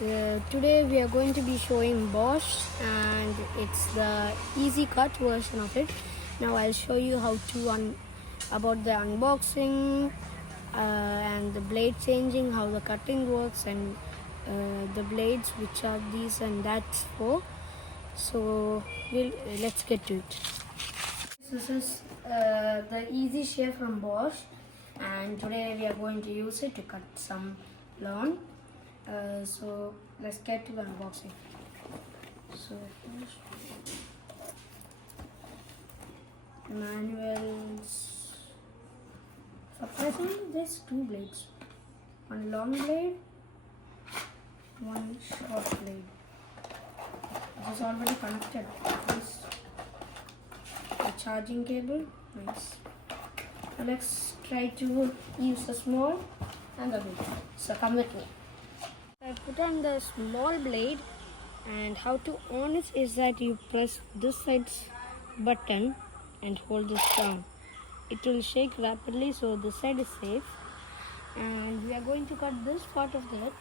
Today we are going to be showing Bosch, and it's the easy cut version of it. Now I'll show you how to about the unboxing and the blade changing, how the cutting works, and the blades, which are these and that's for. So let's get to it. This is the easy shear from Bosch, and today we are going to use it to cut some lawn. So let's get to the unboxing. So first, manuals. Surprisingly, there's two blades. One long blade, one short blade. This is already connected. Nice. The charging cable. Nice. Now let's try to use the small and the big. So come with me. I put on the small blade, and how to on it is that you press this side's button and hold this down. It will shake rapidly, so this side is safe. And we are going to cut this part of that.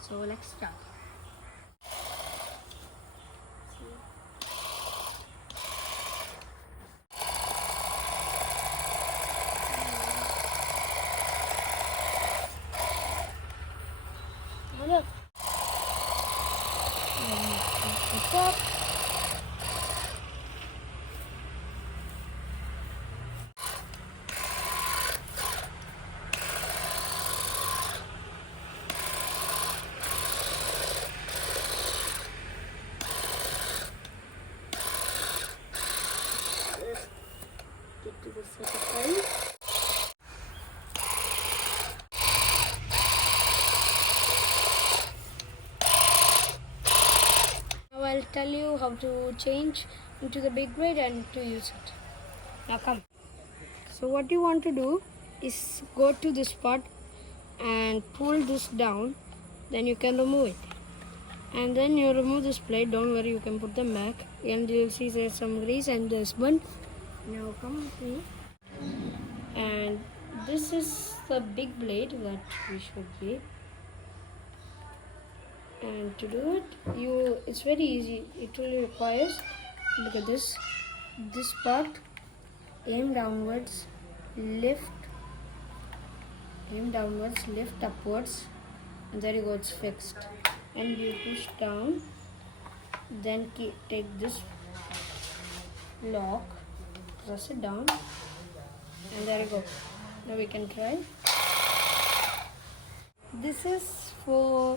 So let's start. Look. Up. Get to the second side. I'll tell you how to change into the big blade and to use it. Now come. So what you want to do is go to this part and pull this down, then you can remove it. And then you remove this blade, don't worry, you can put them back, and you'll see there's some grease and there's burnt. Now come with me. And this is the big blade that we should be. And to do it, it's very easy. It only requires, look at this part, aim downwards, lift upwards, and there you go, it's fixed. And you push down, then take this lock, press it down, and there you go. Now we can try. This is for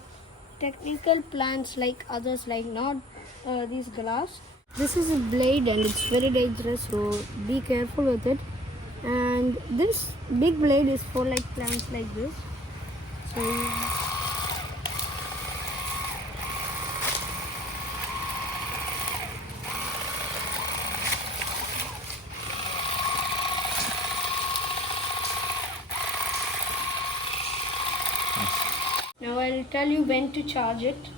technical plants like others, like not these glass. This is a blade and it's very dangerous, so be careful with it. And this big blade is for like plants like this. So now I'll tell you when to charge it.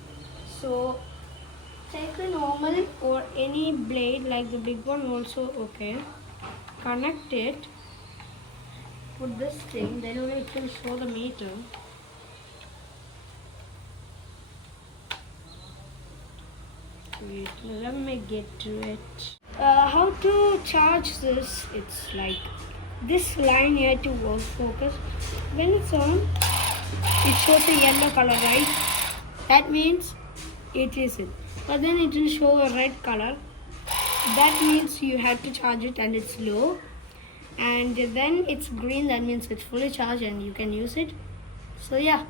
So take a normal or any blade like the big one also okay. Connect it, put this thing, then only it will show the meter. Wait, let me get to it. How to charge this? It's like this line here to work focus. When it's on, it shows a yellow color, right? That means it is it. But then it will show a red color. That means you have to charge it and it's low. And then it's green, that means it's fully charged and you can use it. So yeah.